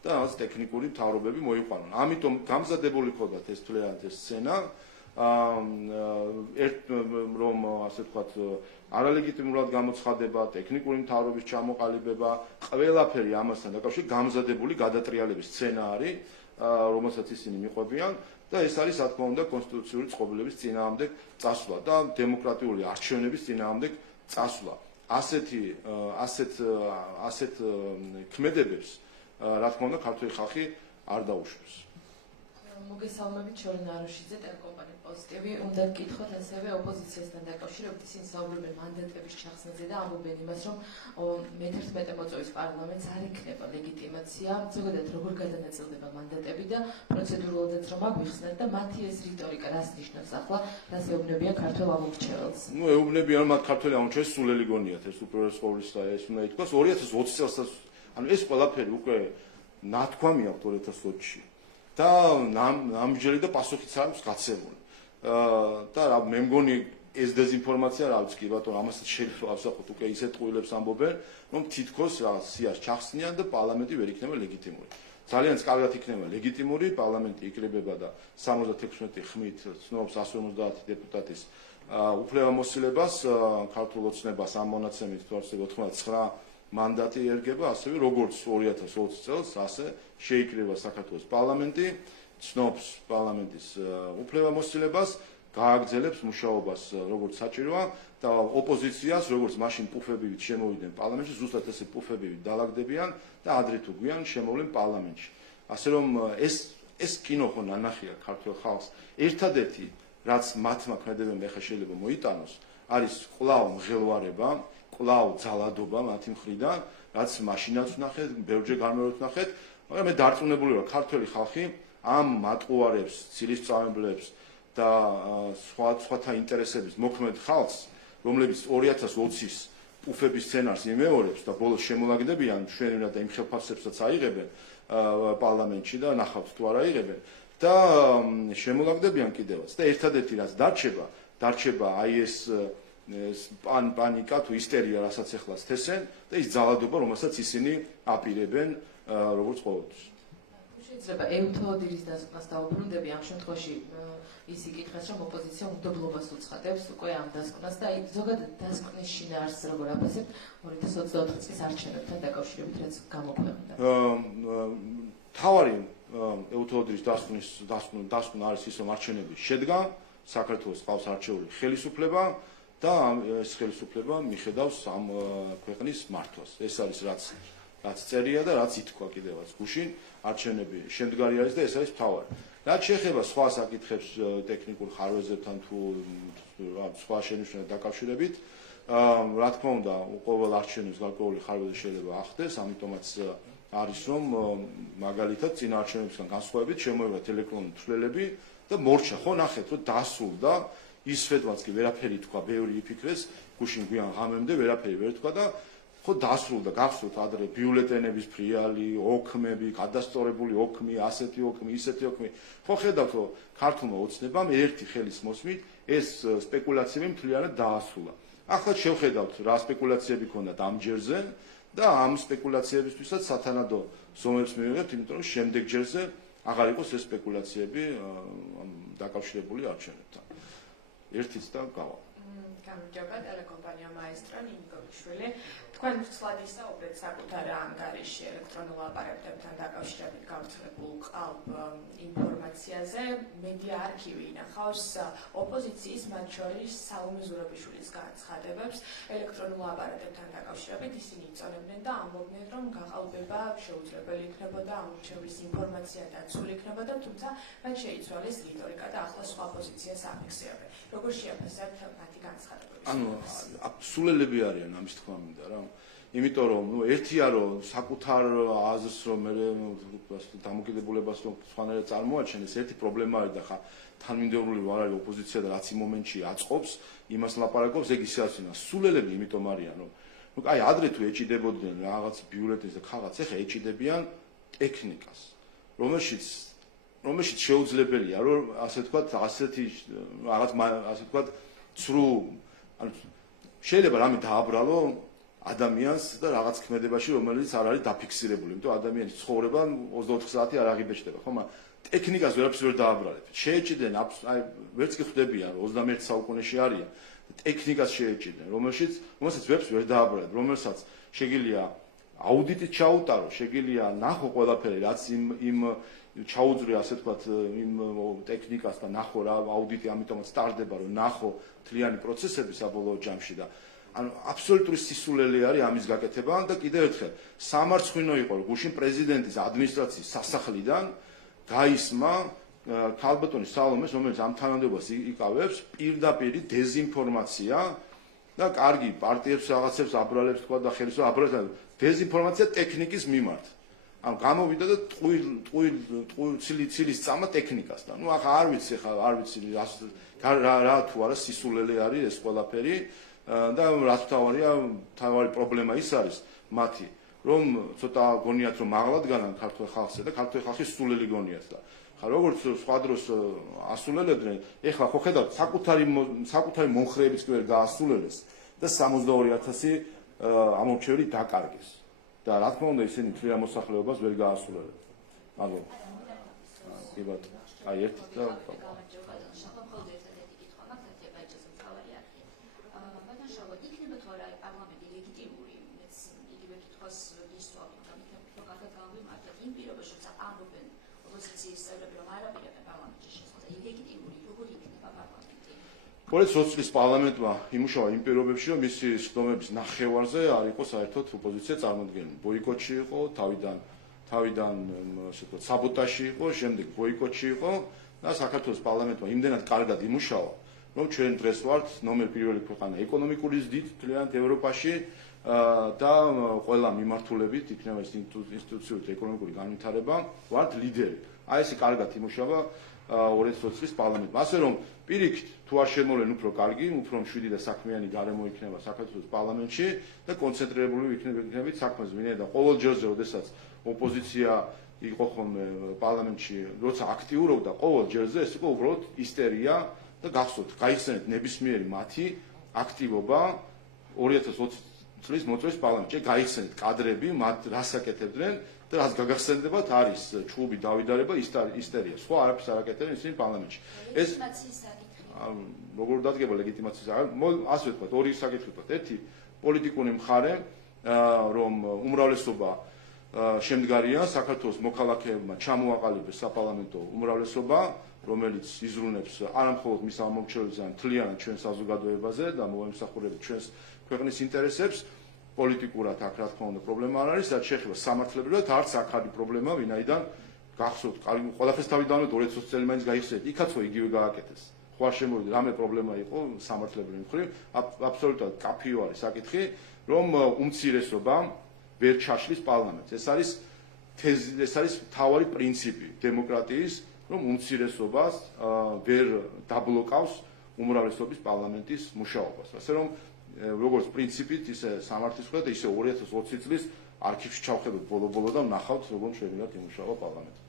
და რაღაც ტექნიკური მთავრობები მოიყვანონ. ამიტომ გამზადებული ჰქონდათ ეს თვლიანად ეს სცენა, რომ ასე ვთქვათ, არალეგიტიმურად გამოცხადება, ტექნიკური მთავრობის ჩამოყალიბება, ყველაფერი ამასთან დაკავშირებით გამზადებული გადატრიალების სცენა არის, რომელსაც ისინი მიყვებიან და ეს არის, რა თქმა უნდა, კონსტიტუციური წყობილების წინააღმდეგ წასვლა და დემოკრატიული არჩევნების წინააღმდეგ წასვლა. ასეთ ქმედებებს, რა თქმა უნდა, ქართული ხალხი არ დაუშვებს. მოგესალმებით, შორენ აროშიძე, ტელეკომპანია პოზიტივი. უნდა გკითხოთ ასევე ოპოზიციასთან დაკავშირებით, ისინი საუბრობენ მანდატების ჩახსნაზე და ამბობენ იმას, რომ მე-11 მოწვევის პარლამენტს არ ექნება ლეგიტიმაცია, ზოგადად როგორ გადანაწილდება მანდატები და პროცედურულადაც რომ აგვიხსნათ და მათი ეს რიტორიკა რას ნიშნავს ახლა, რას ეუბნებიან ქართველ ამომრჩეველს? ეუბნებიან მათ ქართველ ამომრჩეველს სულელი გონიათ ეს უპირველეს ყოვლისა და ეს უნდა ითქვას 2020 წელსაც, ანუ ეს ყველაფერი უკვე ნათქვამი აქვს 2020-ში. და ნამჯერი და პასუხიც არის გაცემული. და მე მგონი ეს დეზინფორმაცია რა ვიცი კი ბატონო, ამასაც შეიძლება ავსახოთ უკვე ისეთ ტყუილებს ამბობენ, რომ თითქოს რაღაც სიას ჩახსნიან და პარლამენტი ვერ იქნება ლეგიტიმური. ძალიან კარგად იქნება ლეგიტიმური, პარლამენტი იკრიბება და 76 ხმით ცნობს 150 დეპუტატის უფლებამოსილებას, ქართულ ოცნებას ამ მონაცემით 89 მანდატი ერგება, ასევე როგორც 2020 წელს, ასე შეიკრიბება საქართველოს პარლამენტი, ცნობს პარლამენტის უფლებამოსილებას, გააგრძელებს მუშაობას როგორც საჭიროა და ოპოზიციას, როგორც მაშინ პუფებივით შემოვიდნენ პარლამენტში, ზუსტად ესე პუფებივით დაალაგდებიან და ადრე თუ გვიან შემოვლენ პარლამენტში. ასე რომ ეს კინო ხო ნანახია ქართულ ხალხს. ერთადერთი, რაც მათმა ქმედებებმა ეხა შეიძლება მოიტანოს, არის კვლავ მღელვარება, კვლავ ძალადობა მათი მხრიდან, რაც მაშინაც ვნახეთ, ბევრჯერ გამეროთ ვნახეთ, მაგრამ მე დარწმუნებული ვარ, ქართველი ხალხი ამ მატყუარებს, ცილისწამებლებს და სხვათა ინტერესების მოქმედ ხალხს, რომლებიც 2020-ის პუფების სცენარს იმეორებს და ბოლოს შემოლაგდებიან ჩვენებად და იმ ხელფასებსაც აიღებენ პარლამენტში და ნახავთ თუ არ აიღებენ და შემოლაგდებიან კიდევაც. და ერთადერთი რაც დარჩება აი ეს პანიკა თუ ისტერია, რასაც ახლა სთესენ და ის ძალადობა, რომელსაც ისინი აპირებენ როგორც ყოველთვის. შეიძლება ევთოოდირის დასკვნას დაუბრუნდები, ამ შემთხვევაში ის იკითხეს, რომ ოპოზიცია უნდობლობას უცხადებს უკვე ამ დასკვნას და ზოგადად დასკვნის შინაარსს როგორ აფასებთ 2024 წლის არჩევნებთან დაკავშირებით, რაც გამოქვეყნდა. თავარი ევთოოდირის დასკვნა არის ის, რომ არჩევნები შედგა, საქართველოს ყავს არჩეული ხელისუფლება და ეს ხელისუფლება მიხედავს ამ ქვეყნის მართვას. ეს არის რაც წერია და რაც ითქვა კიდევაც გუშინ, არჩევნები შემდგარი არის და ეს არის მთავარი. რაც შეეხება სხვა საკითხებს ტექნიკურ ხარვეზებთან თუ სხვა შენიშვნებთან დაკავშირებით, რა თქმა უნდა, ყოველ არჩევნებს გარკვეული ხარვეზი შეიძლება ახდეს, ამიტომაც არის რომ მაგალითად წინა არჩევნებისგან განსხვავებით შემოიღეთ ელექტრონული თვლელები და მორჩა, ხო ნახეთ რომ დასრულდა ის სვეტვაც კი ვერაფერი თქვა, ბევრი იფიქრეს, გუშინ გვიან ღამემდე ვერაფერი ვერ თქვა და ხო დასრულდა, გახსოვთ ადრე ბიულეტენების ფრიალი, ოქმები, გადასწორებული ოქმი, ასეთი ოქმი, ისეთი ოქმი. ხო ხედავთ რომ ქართულმა ოცნებამ ერთი ხელის მოსმით ეს სპეკულაციები მთლიანად დაასრულა. ახლა შევხედავთ რა სპეკულაციები ქონდათ ამ ჯერზე და ამ სპეკულაციებისთვისაც სათანადო ზომებს მივიღებთ, იმიტომ რომ შემდეგ ჯერზე აღარ იყოს ეს სპეკულაციები დაკავშირებული არჩევნებთან. ერთიც და გავა. გამარჯობა, ტელეკომპანია მაესტრო ნინიკოლიშვილი. თქვენ ვცლად ისაუბრეთ საკუთარ ანგარიში ელექტრონულ აპარატებთან დაკავშირებით გავრცელებულ ყალბ ინფორმაციაზე. მედია არქივი ინახავს ოპოზიციის, მათ შორის სალომე ზურაბიშვილის განცხადებებს ელექტრონულ აპარატებთან დაკავშირებით. ისინი იწონებდნენ და ამბობდნენ, რომ გაყალბება შეუძლებელი იქნებოდა, ამორჩევის ინფორმაცია დაცული იქნებოდა, თუმცა მათ შეიცვალეს რიტორიკა და ახლა სხვა პოზიციას ამიხსენებენ. როგორ შეაფასებთ მათი განცხადებები? სულელები არიან ამის თქმა მინდა რა. იმიტომ რომ ერთია რომ საკუთარ აზრს რომ მე დამოკიდებულებას რომ სხვანაირად წარმოაჩენეს, ერთი პრობლემა არის და ხა თანმიმდევრული არ არის ოპოზიცია და რაც იმ მომენტში აწყობს, იმას ლაპარაკობს, ეგ ისე არის. სულელები იმიტომ არიან რომ აი ადრე თუ ეჭიდებოდნენ რაღაც ბიულეტენს და ხაღაც, ეხა ეჭიდებიან ტექნიკას, რომელშიც შეუძლებელია რომ ასე ვთქვათ, ასეთი რაღაც ასე ვთქვათ, ცრუ შეიძლება რამე დააბრალო ადამიანს და რაღაც ქმედებაში, რომელიც არ არის დაფიქსირებული, იმიტომ ადამიანის ცხოვრება 24 საათი არ აღიბეჭდება, ხო, მაგრამ ტექნიკას ვერაფერს ვერ დააბრალებს. შეეჭიდნენ, აი ვერც კი ხვდებიან, 21 საუკუნეში არიან, ტექნიკას შეეჭიდნენ, რომელსაც ვერაფერს ვერ დააბრალებს, რომელსაც შეგიძლია აუდიტით ჩაუტარო, შეგიძლია ნახო ყველაფერი, რაც იმ ჩაუძრე ასე ვთქვათ, იმ ტექნიკას და ნახო რა აუდიტი, ამიტომაც სტარდება, რომ ნახო მთლიანი პროცესები საბოლოო ჯამში და ანუ აბსოლუტური სისულელე არის ამის გაკეთება და კიდევ ერთხელ სამარცხვინო იყო რომ გუშინ პრეზიდენტის ადმინისტრაციის სასახლიდან გაისმა ქალბატონი სალომეს, რომელიც ამ თანამდებობას იკავებს, პირდაპირი დეზინფორმაცია და კარგი პარტიებს რაღაცებს აბრალებს თქვა და ხელისუფლება აბრალებს დეზინფორმაცია ტექნიკის მიმართ. ანუ გამოვიდა და ცილის წამა ტექნიკასთან. ნუ ახლა არ ვიცი რა თუ არა სისულელე არის ეს ყველაფერი და რაც მთავარი პრობლემა ის არის მათი, რომ ცოტა გონიათ რომ მაღლად განან ქართულ ხალხზე და ქართული ხალხი სულელი გონიათ და ხა როგორც სხვა დროს ასულელებდნენ, ეხლა ხო ხედავთ საკუთარი მომხრეებიც კი ვერ გაასულელეს და 62,000 ამორჩეველი დაკარგეს. და რა თქმა უნდა ისინი მთლიან მოსახლეობას ვერ გაასულელენ. მადლობა. კი ბატონო. აი ერთი და Poliția Socialist Parlamentului imუშავა იმ პირობებში, რომ მისი სხდომების ნახევარზე არ იყო საერთოდ ოპოზიცია წარმოდგენილი. ბოიკოტში იყო, თავიდან ასე ვთქვათ, საბოტაჟი იყო, შემდეგ ბოიკოტში იყო და საქართველოს პარლამენტმა იმდენად კარგად იმუშავა, რომ ჩვენ დღეს ვართ ნომერ პირველი ქვეყანა ეკონომიკური ზრდით მთლიანად ევროპაში და ყველა მიმართულებით იქნება ეს ინსტიტუციური ეკონომიკური განვითარება, ვართ ლიდერი. აი ესე კარგად იმუშავა Socialist Parlament. ასე რომ პირიქით თუ არ შემოვლენ უფრო კარგი, უფრო მშვიდი და საქმიანი გარემო იქნება საქართველოს პარლამენტში და კონცენტრირებული იქნებით საქმეზე, ვინაიდან ყოველ ჯერზე, როდესაც ოპოზიცია იყო ხოლმე პარლამენტში, როცა აქტიურობდა, ყოველ ჯერზე ეს იყო უბრალოდ ისტერია და გახსოვთ, გაიხსენეთ ნებისმიერი მათი აქტივობა 2020 წლის მოწვევის პარლამენტში, გაიხსენეთ კადრები, მათ რას აკეთებდნენ და რაც გაგახსენდებათ არის ჩხუბი დავიდარება, ისტერია. სხვა არაფერს არ აკეთებენ ისინი პარლამენტში. ეს როგორ დადგება ლეგიტიმაციის? ასე ვთქვათ, ორი საკითხი ვთქვათ. ერთი პოლიტიკური მხარე, რომ უმრავლესობა შემდგარია საქართველოს მოქალაქეებმა ჩამოაყალიბეს საპარლამენტო უმრავლესობა, რომელიც იზრუნებს არამხოლოდ მის ამომრჩევლებს, არამედ მთლიანად ჩვენ საზოგადოებაზე და მოემსახურებს ჩვენს ქვეყნის ინტერესებს. პოლიტიკურად აქ რა თქმა უნდა პრობლემა არ არის, რაც შეეხება სამართლებრივად არც აქ არის პრობლემა, ვინაიდან გახსოვთ, ყველაფერს თავიდანვე 2020 წელი მაინც გაიხსენეთ, იქაც ხო იგივე გააკეთეს. ხო არ შემოვიდგინე, რამე პრობლემა იყო სამართლებრივი მხრივ, აბსოლუტურად კაფეო არის საკითხი, რომ უმცირესობა ვერ ჩაშლის პარლამენტს. ეს არის მთავარი პრინციპი დემოკრატიის, რომ უმცირესობას ვერ დაბლოკავს უმრავლესობის პარლამენტის მუშაობას. ასე რომ როგორც პრინციპით, ისე სამართლისმხედველი და ისე 2020 წლის არქივში ჩავხედოთ ბოლო-ბოლო და ვნახავთ, როგორ შევინათ იმუშავა პარლამენტი.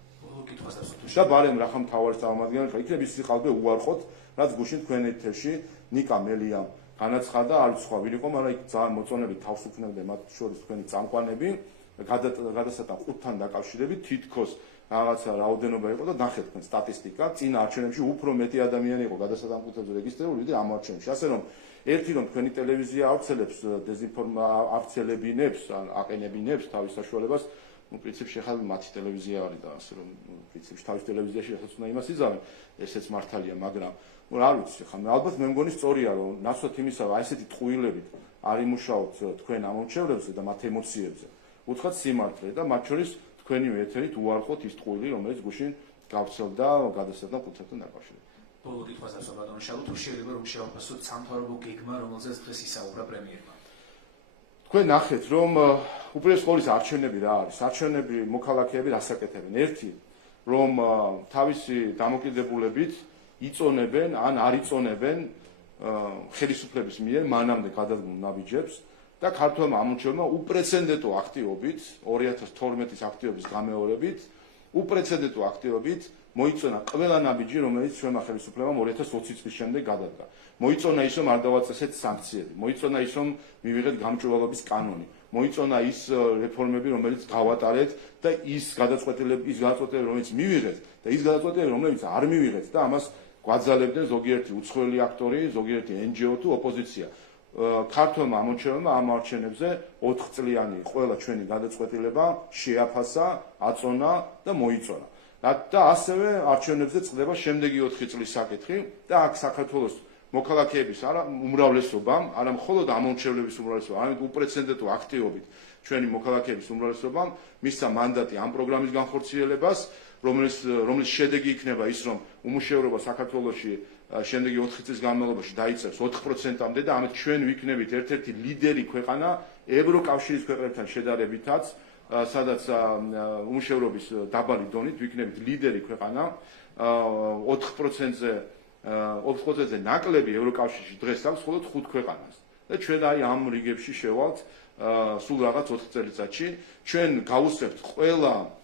და ბარემ რა ხომ მთავარი წარმომადგენელი ხა იქნებ ის სიყალბე უარყოთ, რაც გუშინ თქვენ ეთერში ნიკა მელიამ განაცხადა, არ ვიცი სხვა ვინ იყო, მაგრამ იქ ძალიან მოწონებით თავს უქნებდნენ მათ შორის თქვენი წამყვანები, გადასატან 5-თან დაკავშირებით თითქოს რაღაცა რაოდენობა იყო და ნახეთ თქვენ სტატისტიკა, წინა არჩევნებში უფრო მეტი ადამიანი იყო გადასატანკუთებზე რეგისტრირებული, ვიდრე ამ არჩევნებში. ასე რომ ერთი რომ თქვენი ტელევიზია ავრცელებს ავრცელებინებს, აყენებინებს თავის საშუალებას, პრინციპში ახლა მათი ტელევიზია არის და ასე რომ პრინციპში თავის ტელევიზიაში რასაც უნდა იმას იზამენ, ესეც მართალია, მაგრამ არ ვიცი, ხა ალბათ მე მგონი სწორია რომ ნაცვლად იმისა, აი ესეთი ტყუილებით არ იმუშაოთ თქვენ ამომრჩევლებზე და მათ ემოციებზე. უთხრათ სიმართლე და მათ შორის თქვენი ეთერით უარყოთ ის ტყუილი, რომელიც გუშინ გავრცელდა გადასატან 5-თან დაკავშირებით. ბოლო კითხვას დასვა ბატონო შალო, თუ შეიძლება რომ შევაფასოთ სამთავრობო გეგმა, რომელზეც დღეს ისაუბრა პრემიერმა. თქვენ ნახეთ, რომ უპირველეს ყოვლისა არჩევნები რა არის? არჩევნები მოქალაქეები რასაკეთებენ? ერთი, რომ თავისი დამოკიდებულებით იწონებენ ან არ იწონებენ ხელისუფლების მიერ მანამდე გადადგმულ ნაბიჯებს და ქართველმა ამომრჩევლმა უპრეცედენტო აქტივობით 2012 აქტივობის გამეორებით უპრეცედენტო აქტივობით მოიწონა ყველა ნაბიჯი, რომელიც ჩვენმა ხელისუფლებამ 2020 წლის შემდეგ გადადგა. მოიწონა ის, რომ არ დავაწესეთ სანქციები, მოიწონა ის, რომ მივიღეთ გამჭვირვალობის კანონი, მოიწონა ის რეფორმები, რომელიც გავატარეთ და ის გადაწყვეტილები, რომელიც მივიღეთ და ის გადაწყვეტილები, რომელიც არ მივიღეთ და ამას გვაძალებდნენ ზოგიერთი უცხოელი აქტორი, ზოგიერთი NGO თუ ოპოზიცია. ქართველმა ამომრჩეველმა ამ არჩევნებზე 4 წლიანი ყველა ჩვენი გადაწყვეტილება შეაფასა, აწონა და მოიწონა. და ასევე არჩევნებზე წყდება შემდეგი 4 წლის საკითხი და აქ საქართველოს მოქალაქეების უმრავლესობამ, არა მხოლოდ ამომრჩევლების უმრავლესობამ, არამედ უპრეცედენტო აქტივობით ჩვენი მოქალაქეების უმრავლესობამ მისცა მანდატი ამ პროგრამის განხორციელებას, რომლის შედეგი იქნება ის, რომ უმუშევრობა საქართველოში შემდეგი 4 წლის განმავლობაში დაიწევს 4%-მდე და ამით ჩვენ ვიქნებით ერთ-ერთი ლიდერი ქვეყანა ევროკავშირის ქვეყნებთან შედარებითაც, სადაც უმუშევრობის დაბალი დონით ვიქნებით ლიდერი ქვეყანა 4%-ზე ნაკლები ევროკავშირში დღეს აქვს მხოლოდ 5 ქვეყანას და ჩვენ აი ამ რიგებში შევალთ სულ რაღაც 4 წელიწადში ჩვენ გავუსწრებთ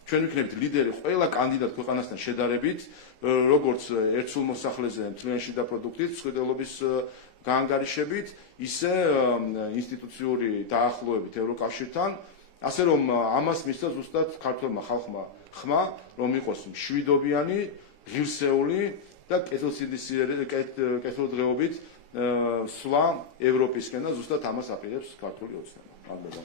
ჩვენ ვიქნებით ლიდერი ყველა კანდიდატ ქვეყანასთან შედარებით, როგორც ერთსულ მოსახლეზე მთლიანი შიდა პროდუქტით, მსხვერპლობის გაანგარიშებით, ისე ინსტიტუციური დაახლოებით ევროკავშირთან, ასე რომ ამას მისცა ზუსტად ქართველმა ხალხმა ხმა, რომ იყოს მშვიდობიანი, ღირსეული და კეთილდღეობით სვლა ევროპისკენ და ზუსტად ამას აპირებს ქართული ოცნება. მადლობა.